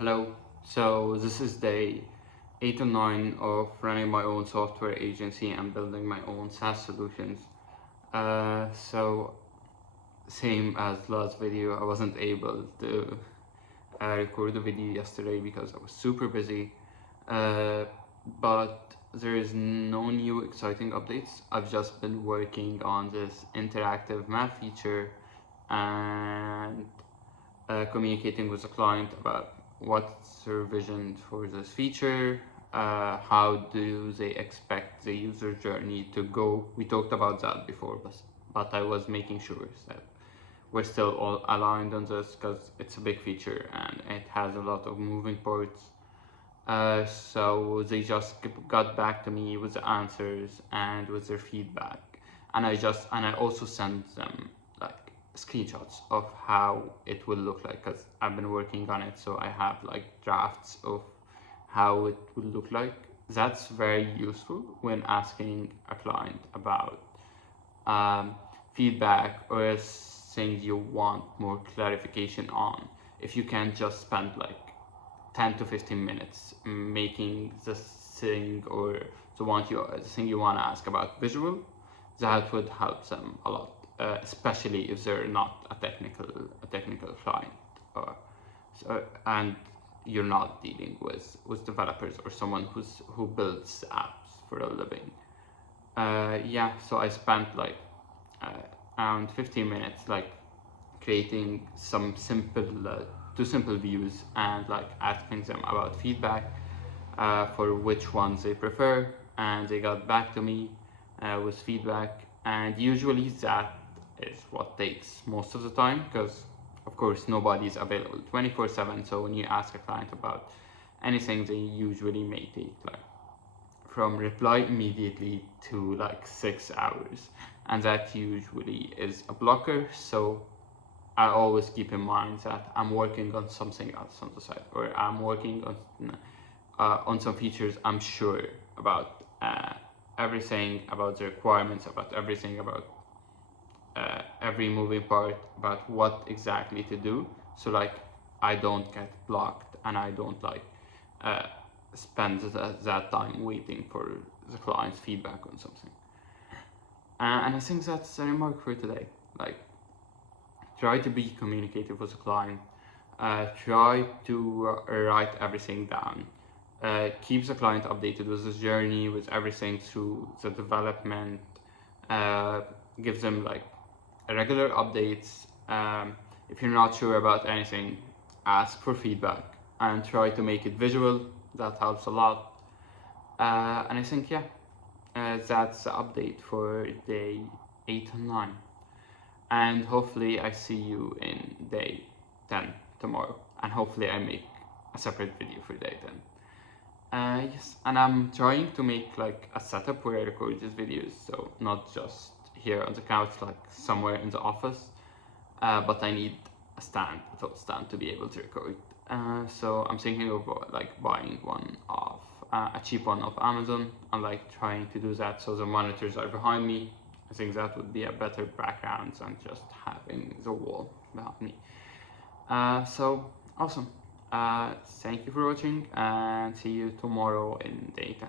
Hello, so this is day 8 or 9 of running my own software agency and building my own SaaS solutions. So same as last video, I wasn't able to record the video yesterday because I was super busy. But there is no new exciting updates. I've just been working on this interactive map feature and communicating with the client about what's their vision for this feature, how do they expect the user journey to go. We talked about that before, but I was making sure that we're still all aligned on this because it's a big feature and it has a lot of moving parts. So they just got back to me with the answers and with their feedback, and I also sent them like screenshots of how it will look like because I've been working on it, so I have like drafts of how it will look like. That's very useful when asking a client about um, feedback or things you want more clarification on. If you can just spend like 10 to 15 minutes making the thing or the thing you want to ask about visual, that would help them a lot, especially if they're not a technical client, and you're not dealing with developers or someone who builds apps for a living. Yeah, so I spent like uh, around 15 minutes like creating some two simple views and like asking them about feedback for which ones they prefer, and they got back to me with feedback, and usually that is what takes most of the time because of course nobody is available 24/7. So when you ask a client about anything, they usually may take like from reply immediately to like 6 hours, and that usually is a blocker. So I always keep in mind that I'm working on something else on the side, or I'm working on some features I'm sure about, everything about the requirements, about everything about every moving part, about what exactly to do. So like I don't get blocked and I don't like uh, spend that time waiting for the client's feedback on something. And I think that's the remark for today. Like, try to be communicative with the client. Try to write everything down. Keep the client updated with the journey, with everything through the development. Uh, give them like regular updates. If you're not sure about anything, ask for feedback and try to make it visual. That helps a lot. And I think, yeah, that's the update for day 8 and 9. And hopefully I see you in day 10 tomorrow, and hopefully I make a separate video for day 10. Yes, and I'm trying to make like a setup where I record these videos, so not just here on the couch, like somewhere in the office, but I need a top stand to be able to record. So I'm thinking of like buying one of a cheap one of Amazon, and like trying to do that so the monitors are behind me. I think that would be a better background than just having the wall behind me. So awesome. Thank you for watching and see you tomorrow in day 10.